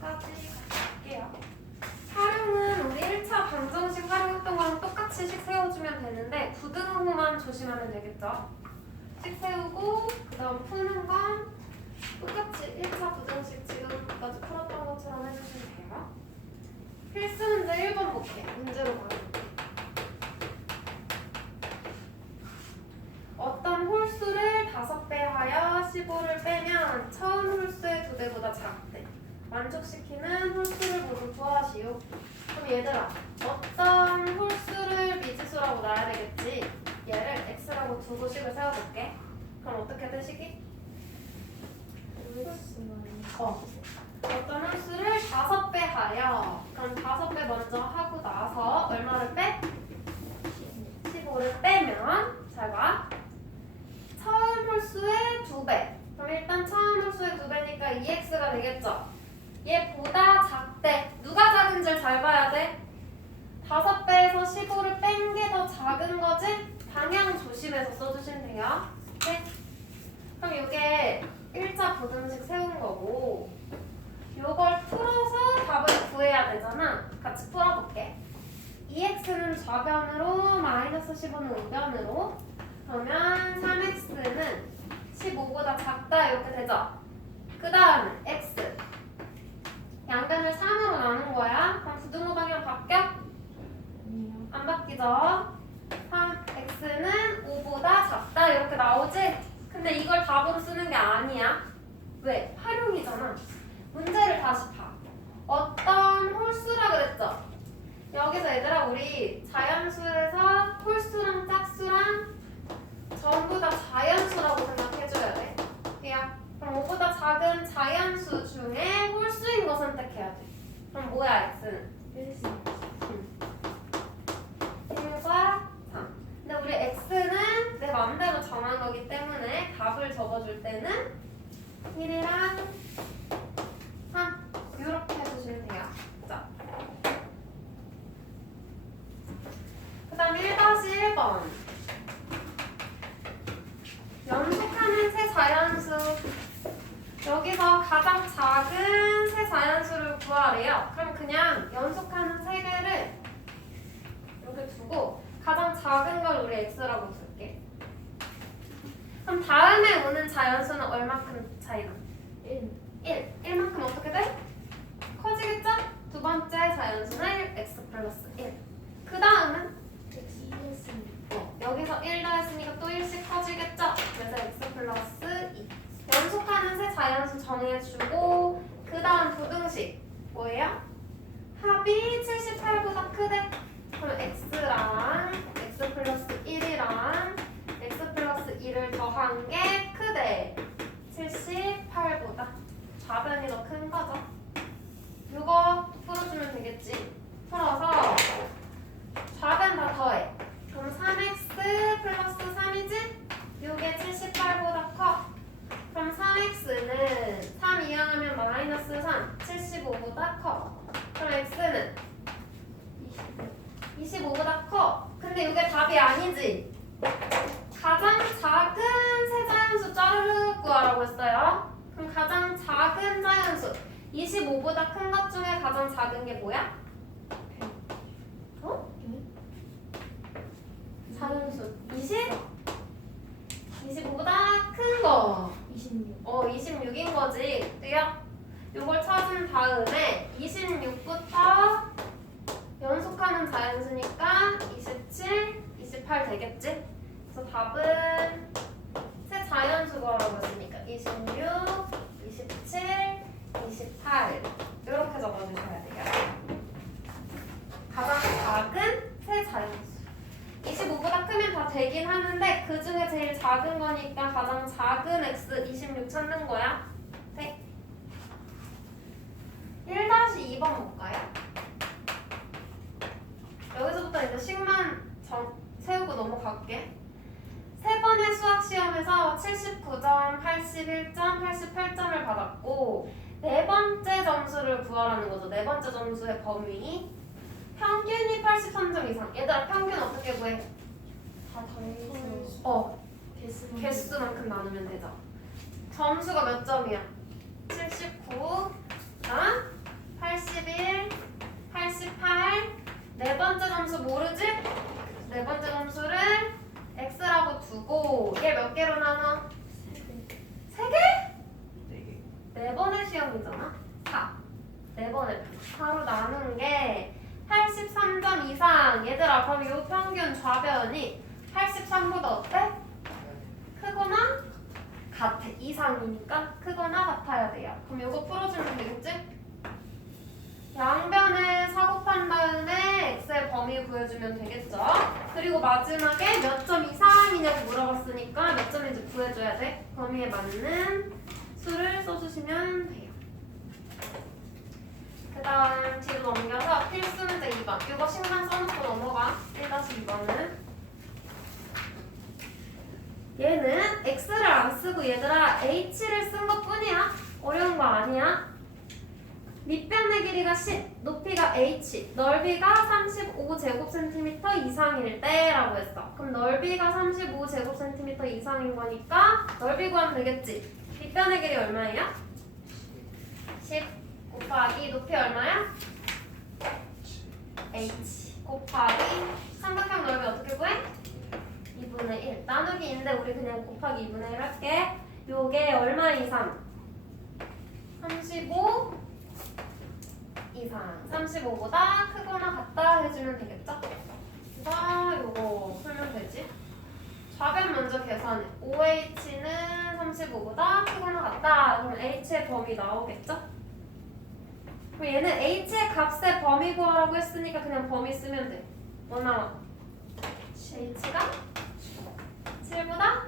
3까지 갈게요. 활용은 우리 1차 방정식 활용했던 거랑 똑같이 식 세워주면 되는데 부등호만 조심하면 되겠죠. 식 세우고 그 다음 푸는 건 똑같이 1차 부등식 지금까지 풀었던 것처럼 해주시면 돼요. 필수 문제 1번 볼게요. 문제로 가볼게요. 어떤 홀수를 5배 하여 15를 빼면 처음 홀수의 2배보다 작대. 만족시키는 홀수를 모두 구하시오. 그럼 얘들아, 어떤 홀수를 미지수라고 놔야 되겠지? 얘를 x라고 두고 식을 세워볼게. 그럼 어떻게 돼 식이? 어떤 홀수를 5배 하여. 그럼 5배 먼저 하고 나서 얼마를 빼? 15를 빼면 잘 봐. 처음 홀수의 2배. 그럼 일단 처음 홀수의 2배니까 2x가 되겠죠? 얘보다 작대. 누가 작은지를 잘 봐야 돼. 5배에서 15를 뺀 게 더 작은 거지? 방향 조심해서 써주시면 돼요. 네? 그럼 이게 1차 부등식 세운 거고 요걸 풀어서 답을 구해야 되잖아. 같이 풀어볼게. 2x는 좌변으로 마이너스 15는 우변으로 그러면 3x는 15보다 작다 이렇게 되죠? 그 다음에 x 양변을 3으로 나눈 거야. 그럼 부등호 방향 바뀌어? 안 바뀌죠? 3x는 5보다 작다 이렇게 나오지? 근데 이걸 답으로 쓰는 게 아니야. 왜? 활용이잖아. 문제를 다시 봐. 어떤 홀수라 그랬죠? 여기서 얘들아 우리 자연수에서 홀수랑 짝수랑 전부 다 자연수라고 생각해줘야 돼. 야, 그럼 5보다 작은 자연수 중에 홀수인 거 선택해야 돼. 그럼 뭐야 x는? 1과 3. 근데 우리 x는 내 맘대로 정한 거기 때문에 답을 적어줄 때는 1이랑 3 이렇게 해주시면 돼요. 자, 그 다음 1-1번 연속하는 세 자연수. 여기서 가장 작은 세 자연수를 구하래요. 그럼 그냥 연속하는 세 개를 이렇게 두고 가장 작은 걸 우리 x라고 줄게. 그럼 다음에 오는 자연수는 얼마큼 차이나? 1. 1만큼 어떻게 돼? 커지겠죠? 두 번째 자연수는 x 플러스 1. 그 다음은 여기서 1 더했으니까 또 1씩 커지겠죠? 그래서 x 플러스 2. 연속하는 세 자연수 정해주고 그 다음 부등식 뭐예요? 합이 78보다 크대. 그럼 x랑 x 플러스 1이랑 x 플러스 2를 더한 게 크대. 78보다. 좌변이 더 큰 거죠. 이거 풀어주면 되겠지. 풀어서 좌변 다 더해. 그럼 3x 플러스 3이지? 이게 78보다 커. 그럼 3x는 3 이항하면 마이너스 3, 75보다 커. 그럼 x는 25보다 커. 근데 이게 답이 아니지. 가장 작은 세 자연수 짜르르 구하라고 했어요. 그럼 가장 작은 자연수 25보다 큰 것 중에 가장 작은 게 뭐야? 어? 자연수 20? 25보다 큰 거 26인 거지. 그요? 요걸 찾은 다음에 26부터 연속하는 자연수니까 27, 28 되겠지? 그래서 답은 세 자연수 구하라고 했으니까 26, 27, 28 이렇게 적어주셔야 돼요. 가장 작은 세 자연수 25보다 크면 다 되긴 하는데 그 중에 제일 작은 거니까 가장 작은 x 26 찾는 거야. 네. 1-2번 볼까요? 여기서부터 이제 식만 세우고 넘어갈게. 세 번의 수학 시험에서 79점, 81점, 88점을 받았고 네 번째 점수를 구하라는 거죠. 네 번째 점수의 범위. 평균이 83점 이상. 얘들아 평균 어떻게 구해? 다 더해서 개수만큼 나누면 되죠. 점수가 몇 점이야? 79. 자, 4번의 시험이잖아. 4. 4번을 4로 나눈 게 83점 이상. 얘들아, 그럼 이 평균 좌변이 83보다 어때? 크거나 같아. 이상이니까 크거나 같아야 돼요. 그럼 이거 풀어주면 되겠지? 양변을 사곱한 다음에 x의 범위 구해주면 되겠죠? 그리고 마지막에 몇 점 이상이냐고 물어봤으니까 몇 점인지 구해줘야 돼. 범위에 맞는 수를 써주시면 돼요. 그 다음 뒤로 넘겨서 필수 문제 2번. 이거 신간 써놓고 넘어가. 1-2번은 얘는 x를 안 쓰고 얘들아 h를 쓴 것 뿐이야. 어려운 거 아니야. 밑변의 길이가 10, 높이가 h, 넓이가 35제곱cm 이상일 때라고 했어. 그럼 넓이가 35제곱cm 이상인 거니까 넓이 구하면 되겠지. 밑변의 길이 얼마예요? 10 곱하기 높이 얼마야? h 곱하기 삼각형 넓이 어떻게 구해? 2분의 1 나누기인데 우리 그냥 곱하기 2분의 1 할게. 요게 얼마 이상? 35 이상 35보다 크거나 같다 해주면 되겠죠? 그래서 요거 풀면 되지. 좌변 먼저 계산해. OH는 35보다 크거나 같다. 그럼 H의 범위 나오겠죠? 그럼 얘는 H의 값의 범위 구하라고 했으니까 그냥 범위 쓰면 돼. 뭐 나와? H가 7보다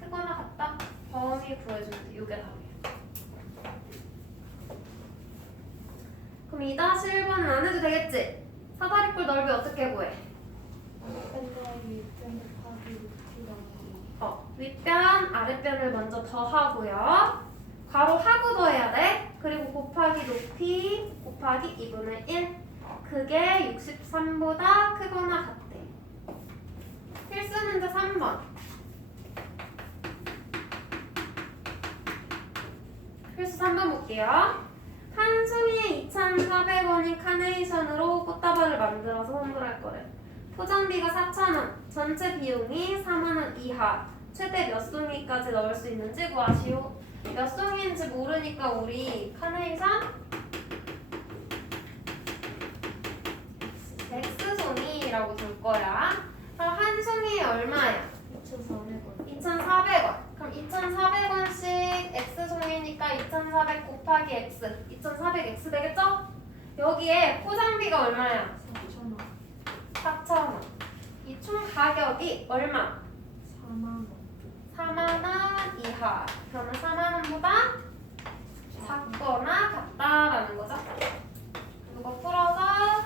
크거나 같다. 범위 구해주면 돼. 요게 답이야. 그럼 2-1번은 안 해도 되겠지? 사다리꼴 넓이 어떻게 구해? 윗변, 아랫변을 먼저 더하고요. 괄호 하고 더해야 돼. 그리고 곱하기 높이 곱하기 2분의 1. 그게 63보다 크거나 같대. 필수 문제 3번. 필수 3번 볼게요. 한 송이에 2,400원인 카네이션으로 꽃다발을 만들어서 선물할 거래. 포장비가 4,000원, 전체 비용이 4만원 이하. 최대 몇 송이까지 넣을 수 있는지 구하시오. 몇 송이인지 모르니까 우리 카네이션 X송이라고 둘 거야. 그럼 한 송이에 얼마야? 2,400원. 그럼 2,400원씩 X송이니까 2,400 곱하기 X. 2,400X 되겠죠? 여기에 포장비가 얼마야? 4,000원. 이 총 가격이 얼마? 4만원 이하. 그러면 4만원보다 작거나 같다라는 거죠. 이거 풀어서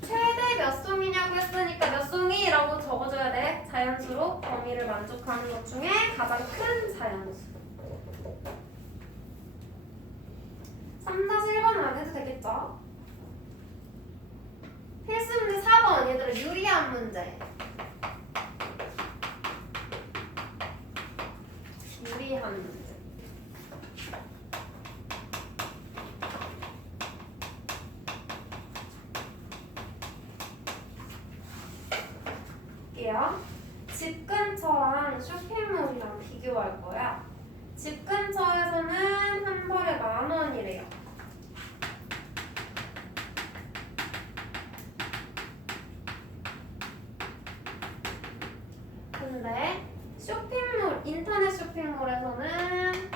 최대 몇 송이냐고 했으니까 몇 송이라고 적어줘야 돼. 자연수로 범위를 만족하는 것 중에 가장 큰 자연수. 3-1번은 안 해도 되겠죠? 필수 문제 4번. 얘들아 유리한 문제. 유리한 문제. 집 근처랑 쇼핑몰이랑 비교할 거야. 집 근처에서는 한 벌에 10,000원이래요. 근데 쇼핑몰, 인터넷 쇼핑몰에서는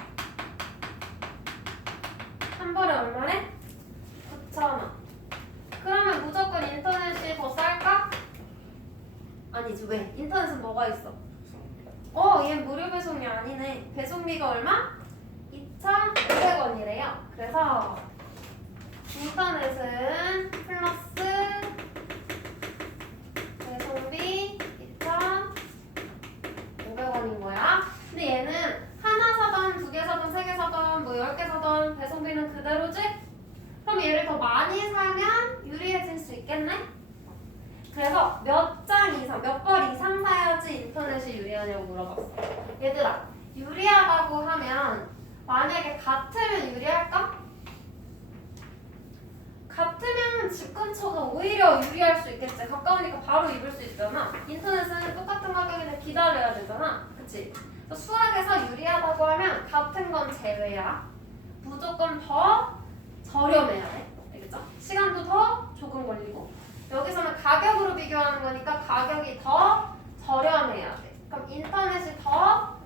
한 벌에 얼마래? 9,000원. 그러면 무조건 인터넷이 더 쌀까? 아니지. 왜? 인터넷은 뭐가 있어? 얘는 무료 배송이 아니네. 배송비가 얼마? 2,500원이래요. 그래서 인터넷은 플러스 배송비 2,500원인 거야. 근데 얘는 하나 사던, 2개 사던, 3개 사던, 뭐 10개 사던 배송비는 그대로지? 그럼 얘를 더 많이 사면 유리해질 수 있겠네? 그래서 몇 장 이상, 몇 벌 이상 사야지 인터넷이 유리하냐고 물어봤어. 얘들아, 유리하다고 하면 만약에 같으면 유리할까? 같으면 집 근처가 오히려 유리할 수 있겠지. 가까우니까 바로 입을 수 있잖아. 인터넷은 똑같은 가격인데 기다려야 되잖아. 그치? 그래서 수학에서 유리하다고 하면 같은 건 제외야. 무조건 더 저렴해야 돼. 알겠죠? 시간도 더 조금 걸리고. 여기서는 가격으로 비교하는 거니까 가격이 더 저렴해야 돼. 그럼 인터넷이 더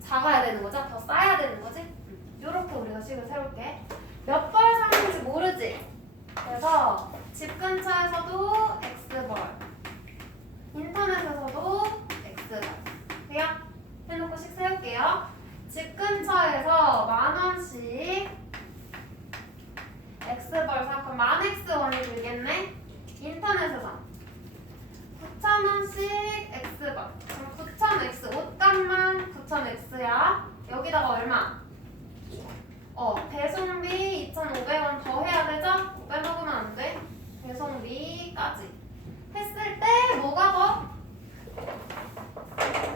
작아야 되는 거죠? 더 싸야 되는 거지? 이렇게 우리가 식을 세울게. 몇 벌 사는지 모르지? 그래서 집 근처에서도 X벌, 인터넷에서도 X벌. 돼요? 해놓고 식 세울게요. 집 근처에서 10,000원씩 X벌 사. 그럼 10,000X1이 들겠네? 인터넷에서 9,000원씩 X벌. 그럼 9,000X, 옷값만 9,000X야. 여기다가 얼마? 배송비 2,500원 더 해야 되죠? 빼먹으면 안 돼. 배송비까지 했을 때 뭐가 더?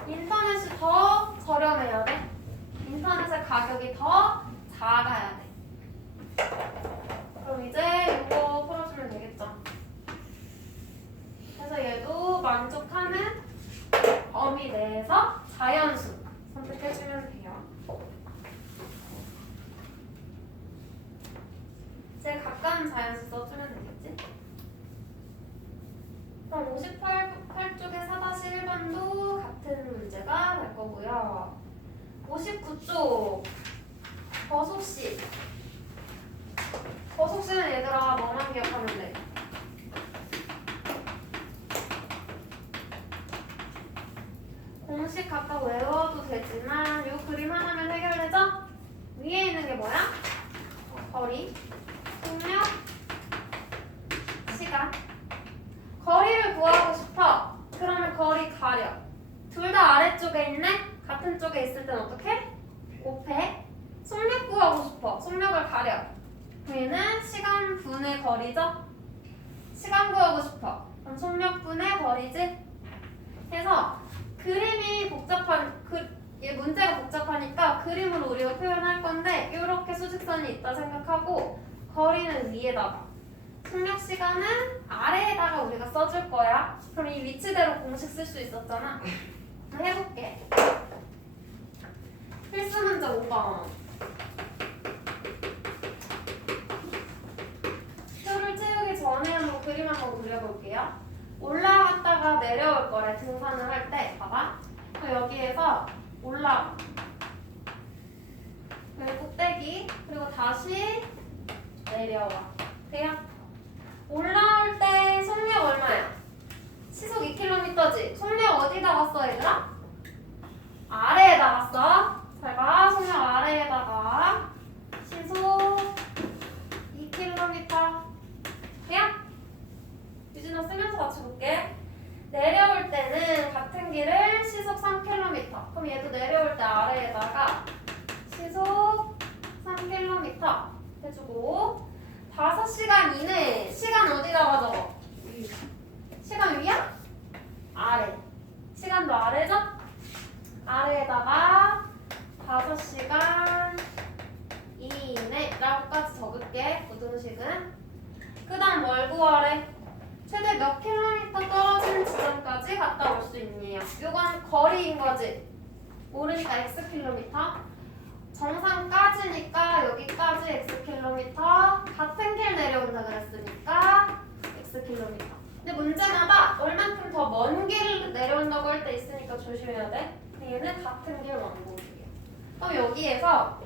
인터넷이 더 저렴해야 돼. 인터넷의 가격이 더 작아야 돼. 그럼 이제 이거 풀어주면 되겠죠? 그래서 얘도 만족하는 범위 내에서 자연수 선택해주면 돼요. 제일 가까운 자연수 써주면 되겠지? 그럼 58쪽에 4-1번도 같은 문제가 될 거고요. 59쪽 버속시. 버속시는 얘들아 뭐만 기억하면 돼? 공식 각각 외워도 되지만 이 그림 하나면 해결되죠? 위에 있는 게 뭐야? 거리, 속력, 시간. 거리를 구하고 싶어. 그러면 거리 가려. 둘 다 아래쪽에 있네? 같은 쪽에 있을 땐 어떻게? 곱해. 속력 구하고 싶어. 속력을 가려. 얘는 시간 분의 거리죠? 시간 구하고 싶어. 그럼 속력 분의 거리지? 해서 그림이 얘 문제가 복잡하니까 그림으로 우리가 표현할 건데 이렇게 수직선이 있다 생각하고 거리는 위에다가 속력 시간은 아래에다가 우리가 써줄 거야. 그럼 이 위치대로 공식 쓸 수 있었잖아. 해볼게. 필수 문제 5번. 표를 채우기 전에 한번 그림 한번 그려볼게요. 올라갔다가 내려올 거래. 등산을 할 때 봐봐. 여기에서 올라가. 그리고 꼭대기. 그리고 다시 내려와. 돼요? 올라올 때 속력 얼마야? 시속 2km지? 속력 어디다가 써 얘들아? 아래에다가 써. 잘 봐. 속력 아래에다가 시속 2km. 돼요? 유진아 쓰면서 같이 볼게. 내려올 때는 같은 길을 시속 3km. 그럼 얘도 내려올 때 아래에다가 시속 3km 해주고 5시간 이내. 시간 어디다가 적어? 시간 위야? 아래. 시간도 아래죠? 아래에다가 5시간 이내라고까지 적을게. 부등식은. 그 다음 뭘 구하래? 최대 몇 킬로미터 떨어진 지점까지 갔다 올 수 있니? 이건 거리인 거지. 모르니까 x 킬로미터. 정상까지니까 여기까지 x 킬로미터. 같은 길 내려온다 그랬으니까 x 킬로미터. 근데 문제마다 얼만큼 더 먼 길을 내려온다고 할 때 있으니까 조심해야 돼. 얘는 같은 길 왕복이에요. 그럼 여기에서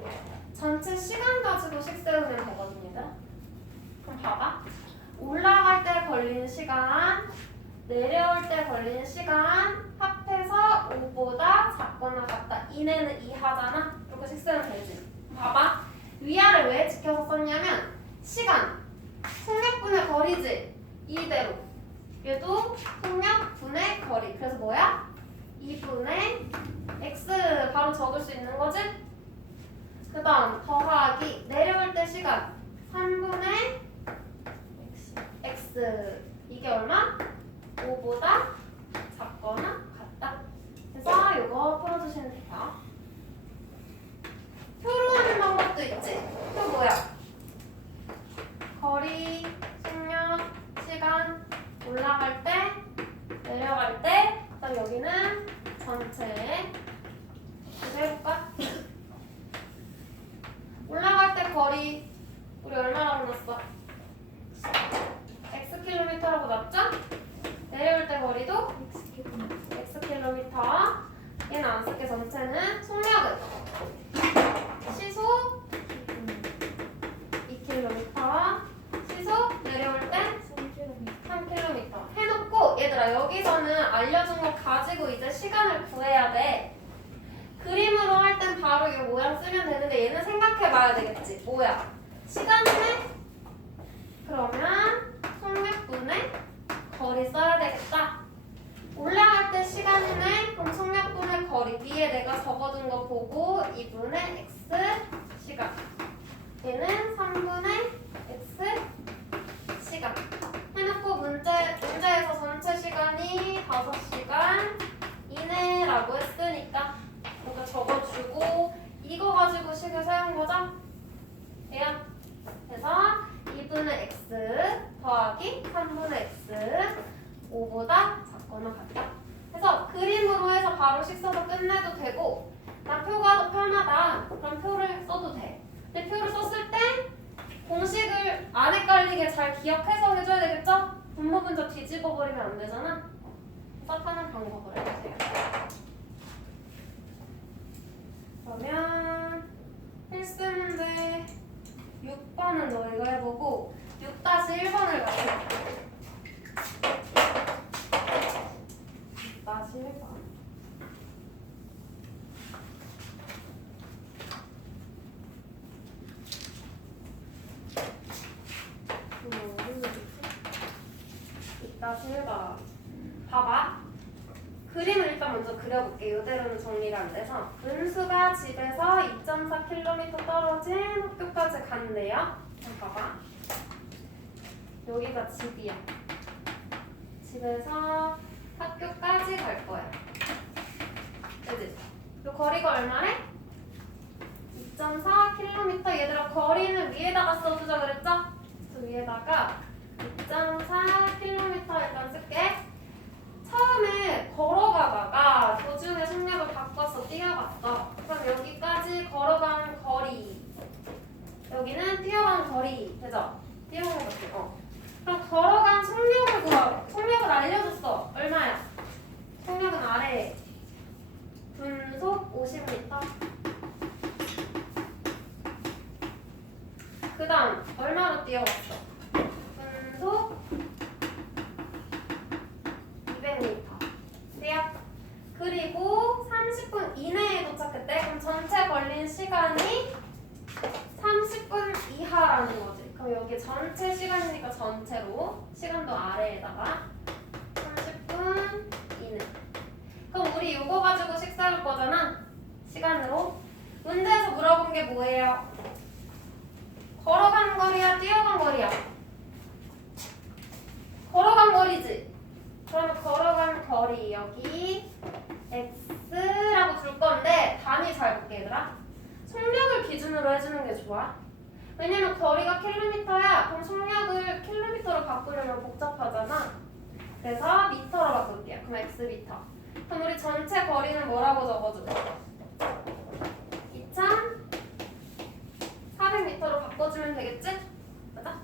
전체 시간 가지고 식 세우면 되거든요. 그럼 봐봐. 올라갈 때 걸리는 시간, 내려올 때 걸리는 시간 합해서 5보다 작거나 같다. 이내는 이하잖아. 이렇게 식 세우면 되지. 봐봐. 위아래 왜 지켜서 썼냐면 시간, 속력분의 거리지. 이대로. 얘도 속력분의 거리. 그래서 뭐야? 2분의 x 바로 적을 수 있는 거지? 그 다음 더하기 내려올 때 시간 3분의 x. 이게 얼마? 5보다 작거나 같다. 그래서 이거 풀어주시면 돼요. 표로 하는 방법도 있지. 표 뭐야? 거리, 속력, 시간, 올라갈 때, 내려갈 때, 그다음 여기는 전체 때 거리 우리 얼마라고 놨어? x 킬로미터라고 놨죠? 내려올 때 거리도 x 킬로미터. 얘는 안 쓸게. 전체는 속력은 시속 2km, 시속 내려올 때 3km 해놓고 얘들아 여기서는 알려준 거 가지고 이제 시간을 구해야 돼. 그림으로 할 땐 바로 이 모양 쓰면 되는데 얘는 생각해봐야 되겠지. 뭐야? 시간이네? 그러면 속력분의 거리 써야 되겠다. 올라갈 때 시간이네? 그럼 속력분의 거리 위에 내가 적어둔 거 보고 2분의 x 시간, 얘는 3분의 x 시간 해놓고 문제에서 전체 시간이 5시간 이내라고 했으니까 그러니까 적어주고 이거 가지고 식을 세운 거죠? 얘야. 그래서 2분의 x 더하기 3분의 x 5보다 작거나 같다. 그래서 그림으로 해서 바로 식 써서 끝내도 되고 난 표가 더 편하다. 그럼 표를 써도 돼. 근데 표를 썼을 때 공식을 안 헷갈리게 잘 기억해서 해줘야 되겠죠? 분모분 저 뒤집어 버리면 안 되잖아. 그래서 하는 방법을 해주세요. 그러면 필수 문제 6번은 너희가 해보고 6-1번을 같이 해볼게. 6-1번. 봐봐. 그림을 일단 먼저 그려볼게. 이대로는 정리가 안 돼서. 은수가 집에서 2.4km 떨어진 학교까지 간대요. 봐봐. 여기가 집이야. 집에서 학교까지 갈 거야. 그치? 이 거리가 얼마래? 2.4km. 얘들아 거리는 위에다가 써주자 그랬죠? 그래서 위에다가 2.4km 일단 쓸게. 처음에 걸어가다가 도중에 속력을 바꿔서 뛰어갔어. 그럼 여기까지 걸어간 거리. 여기는 뛰어간 거리. 되죠? 뛰어간 거 같아. 그럼 걸어간 속력을 구하래. 속력을 알려줬어. 얼마야? 속력은 아래에. 분속 50m. 그 다음 얼마로 뛰어갔어? 분속 200m. 돼요? 그리고 30분 이내에 도착했대. 그럼 전체 걸린 시간이 30분 이하라는 거지. 그럼 여기 전체 시간이니까 전체로 시간도 아래에다가 30분 이내. 그럼 우리 이거 가지고 식 세울 거잖아. 시간으로. 문제에서 물어본 게 뭐예요? 걸어간 거리야? 뛰어간 거리야? 걸어간 거리지? 그러면 걸어간 거리 여기 x라고 줄 건데 단위 잘 볼게 얘들아. 속력을 기준으로 해주는 게 좋아. 왜냐면 거리가 킬로미터야. 그럼 속력을 킬로미터로 바꾸려면 복잡하잖아. 그래서 미터로 바꿀게요. 그럼 x미터. 그럼 우리 전체 거리는 뭐라고 적어줘? 2,400m로 바꿔주면 되겠지? 맞아?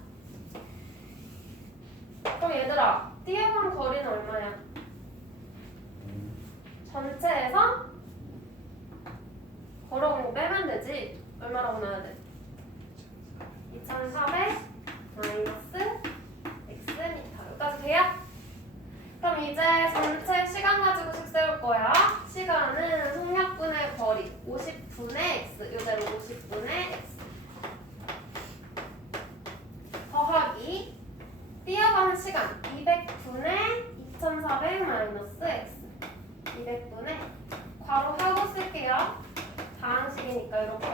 그럼 얘들아 뛰어간 거리는 얼마야? 전체에서 걸어온 거 빼면 되지. 얼마라고 넣어야 돼? 2,400 마이너스 x미터. 여기까지 돼요? 그럼 이제 전체 시간 가지고 식 세울 거야. 시간은 속력분의 거리 50분의 x. 이대로 50분의 x 더하기 뛰어가는 시간 200분의 2,400 마이너스 x. 200분의 괄호 하고 쓸게요. 다항식이니까 이렇게.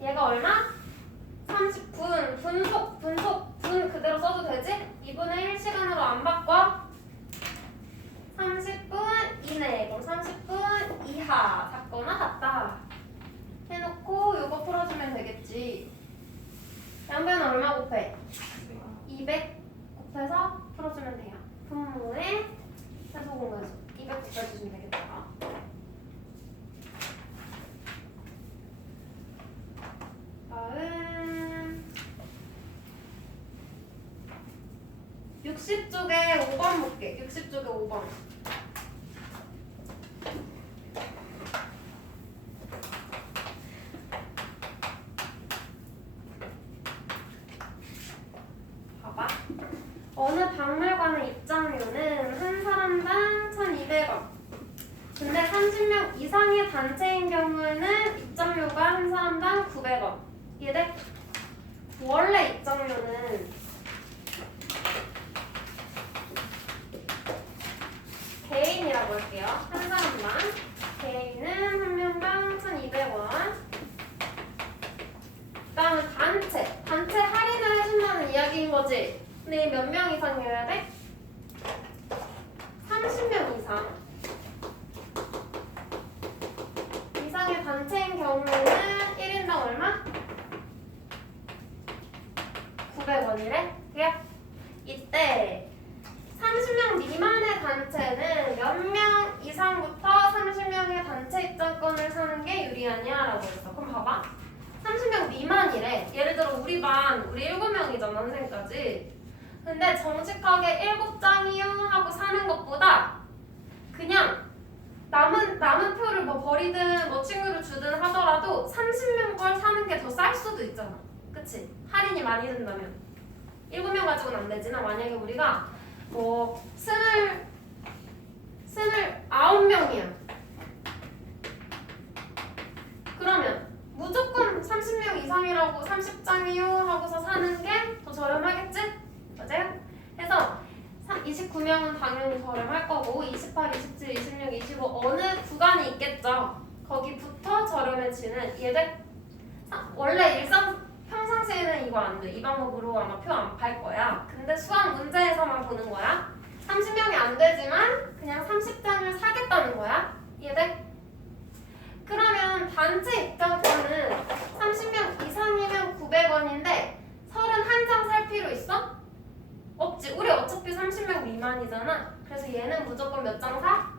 얘가 얼마? 30분. 분속 그대로 써도 되지? 2분의 1 시간으로 안 바꿔. 30분 이내. 그럼 30분 이하. 작거나 같다. 해놓고 이거 풀어주면 되겠지. 양변은 얼마 곱해? 200 곱해서 풀어주면 돼요. 분모에 해소 공간수 200 곱해주시면 되겠다. 다음 60쪽에 5번 볼게. 60쪽에 5번. 봐봐. 어느 박물관의 입장료는 한 사람당 1,200원. 근데 30명 이상의 단체인 경우에는 입장료가 한 사람당 900원. 이해돼? 원래 입장료는 개인이라고 할게요. 한 사람당. 개인은 한 명당 1,200원. 그다음에 단체. 단체 할인을 해준다는 이야기인 거지. 근데 몇 명 이상이어야 돼? 30명 이상. 이상의 단체인 경우에는 1인당 얼마? 900원이래? 그래? 이때 30명 미만의 단체는 몇 명 이상부터 30명의 단체 입장권을 사는 게 유리하냐 라고 했어. 그럼 봐봐. 30명 미만이래. 예를 들어 우리 반 우리 7명이잖아 선생님까지. 근데 정직하게 7장이요 하고 사는 것보다 그냥 남은 표를 뭐 버리든 뭐 친구를 주든 하더라도 30명 걸 사는 게 더 쌀 수도 있잖아. 그치? 할인이 많이 된다면 7명 가지고는 안 되지만 만약에 우리가 뭐 29명이야. 그러면 무조건 30명 이상이라고 30장이요 하고서 사는 게 더 저렴하겠지? 맞아요? 해서 29명은 당연히 저렴할 거고 28, 27, 26, 25 어느 구간이 있겠죠? 거기부터 저렴해지는 이해돼? 원래 평상시에는 이거 안 돼. 이 방법으로 아마 표 안 팔 거야. 근데 수학 문제에서만 보는 거야. 30명이 안 되지만 그냥 30장을 사겠다는 거야. 이해돼? 그러면 단체 입장권은 30명 이상이면 900원인데 31장 살 필요 있어? 없지. 우리 어차피 30명 미만이잖아. 그래서 얘는 무조건 몇 장 사?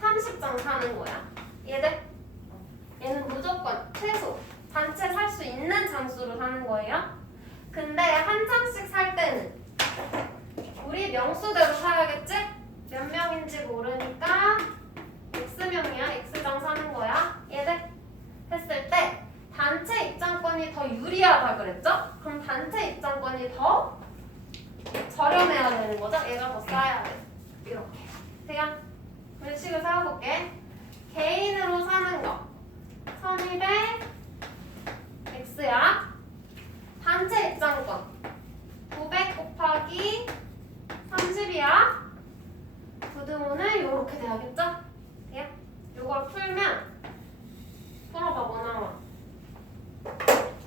30장 사는 거야. 이해돼? 얘는 무조건 최소 단체 살 수 있는 장수로 사는 거예요. 근데 한 장씩 살 때는 우리 명수대로 사야겠지? 몇 명인지 모르니까 X명이야. X장 사는 거야. 이해돼? 했을 때 단체 입장권이 더 유리하다 그랬죠? 그럼 단체 입장권이 더 저렴해야 되는 거죠? 얘가 더 싸야 돼. 이렇게. 돼요? 글씨를 세워볼게. 개인으로 사는 거 1200 X야. 단체 입장권 900 곱하기 30이야. 부등호는 이렇게 돼야겠죠? 돼요? 이걸 풀면 풀어봐. 뭐 나와?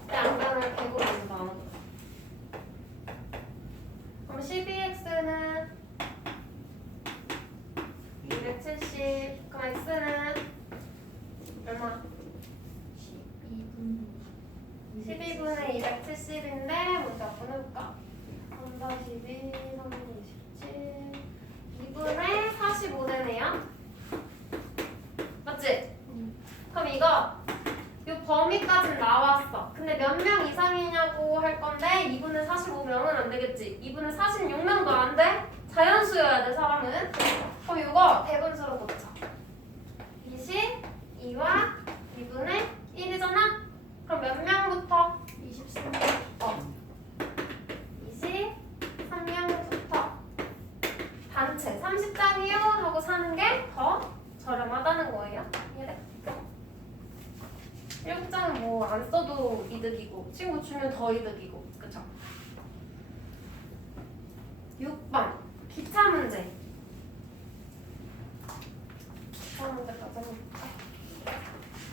내 안간을 개고 있는 나오는 거. 그럼 12x는 270. 그럼 x는 얼마? 12분의 270인데 먼저 보내볼까? 3, 4, 12, 3, 27 2분의 45 되네요. 맞지? 그럼 이거 이 범위까지는 나왔어. 근데 몇 명 이상이냐고 할 건데 2분의 45명은 안 되겠지. 2분의 46명도 안 돼? 자연수여야 돼 사람은. 그럼 이거 대분수로 곱쳐. 22와 2분의 1이잖아? 그럼 몇 명부터? 23명. 23명부터 단체 30장이요 하고 사는 게 더 저렴하다는 거예요. 이해돼? 7장은 뭐 안 써도 이득이고 친구 주면 더 이득이고. 그쵸? 6번 기차 문제. 기차 문제까지 해볼까?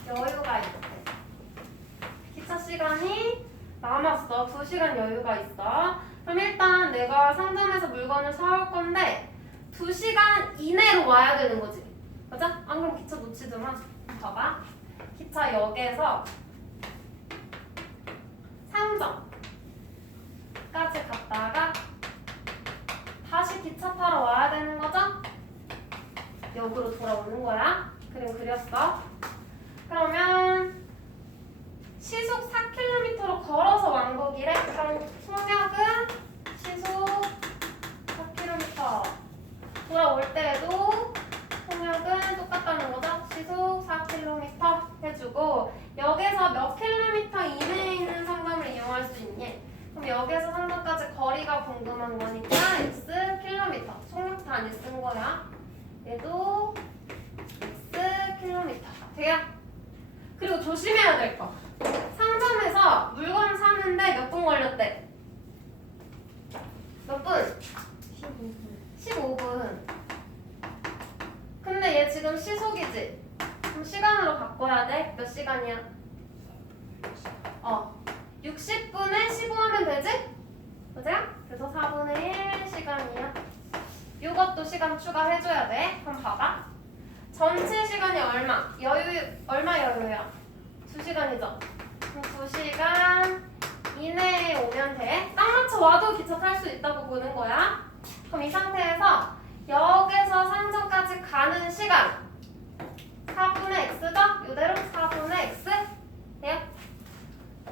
여유가 있대. 기차 시간이 남았어. 2시간 여유가 있어. 그럼 일단 내가 상점에서 물건을 사올 건데 2시간 이내로 와야 되는 거지. 맞아? 안 그럼 기차 놓치잖아. 봐봐. 기차역에서 상점까지 갔다가 다시 기차 타러 와야 되는 거죠? 역으로 돌아오는 거야. 그림 그렸어. 그러면 시속 4km로 걸어서 왕복이래. 그럼 속력은 시속 돌아올 때에도 속력은 똑같다는 거죠. 시속 4km 해주고 여기서 몇 킬로미터 이내에 있는 상점을 이용할 수 있니? 그럼 여기에서 상점까지 거리가 궁금한 거니까 x 킬로미터 속력 단위 쓴 거야. 얘도 x 킬로미터 돼요? 그리고 조심해야 될 거. 상점에서 물건 사는데 몇 분 걸렸대? 몇 분? 15분. 근데 얘 지금 시속이지? 그럼 시간으로 바꿔야 돼? 몇 시간이야? 60분에 15 하면 되지? 그죠? 그래서 4분의 1 시간이야. 이것도 시간 추가해줘야 돼. 그럼 봐봐. 전체 시간이 얼마? 얼마 여유야? 2시간이죠? 그럼 2시간 이내에 오면 돼. 딱 맞춰 와도 기차 탈 수 있다고 보는 거야. 그럼 이 상태에서 역에서 상점까지 가는 시간 4분의 x죠? 이대로 4분의 x 돼요?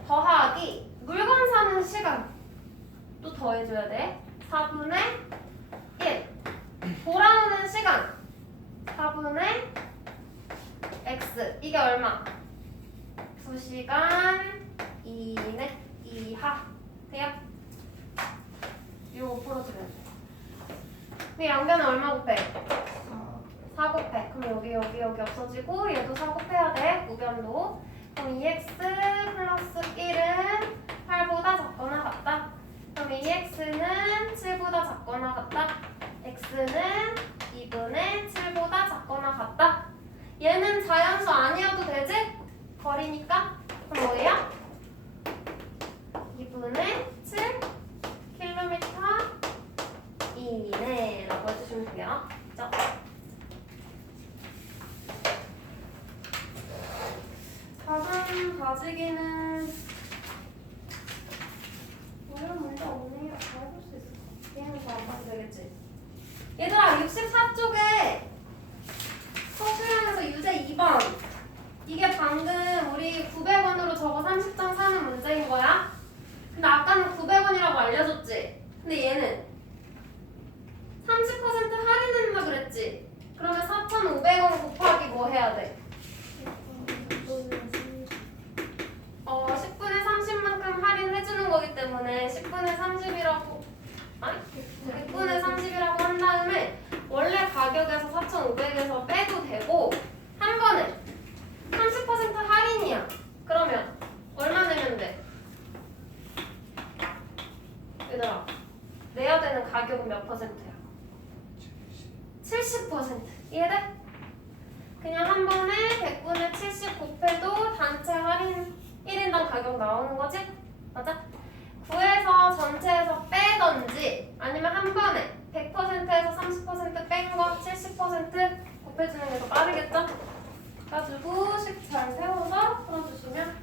더하기 물건 사는 시간 또 더해줘야 돼. 4분의 1 돌아오는 시간 4분의 x 이게 얼마? 2시간 이내 이하 돼요? 이거 풀어주면 돼. 이 양변은 얼마 곱해? 4 곱해. 그럼 여기 없어지고 얘도 4 곱해야 돼. 우변도. 그럼 2x 플러스 1은 8보다 작거나 같다. 그럼 2x는 7보다 작거나 같다. x는 2분의 7보다 작거나 같다. 얘는 자연수 아니어도 되지? 거리니까. 그럼 뭐예요? 2분의 7 킬로미터 이내라고 해주시면 돼요. 그죠? 자산 가지기는 이런 문제 없네요. 다 해볼 수 있을 것 같아. 얘는 더안 봐도 되겠지? 얘들아 64쪽에 서술형에서 유제 2번 이게 방금 우리 900원으로 저거 30장 사는 문제인 거야? 근데 아까는 900원이라고 알려줬지? 근데 얘는 30% 할인했나 그랬지? 그러면 4,500원 곱하기 뭐 해야 돼? 10분의 30만큼 할인해주는 거기 때문에 10분의 30이라고 아니 100분의 30이라고 한 다음에 원래 가격에서 4,500에서 빼도 되고 한 번에 30% 할인이야. 그러면 얼마 내면 돼? 얘들아 내야 되는 가격은 몇 퍼센트야? 70%. 이해돼? 그냥 한 번에 100분의 70 곱해도 단체 할인 1인당 가격 나오는 거지? 맞아? 9에서 전체에서 빼던지 아니면 한 번에 100%에서 30% 뺀 거 70% 곱해주는 게 더 빠르겠죠? 가지고 식 잘 세워서 풀어주시면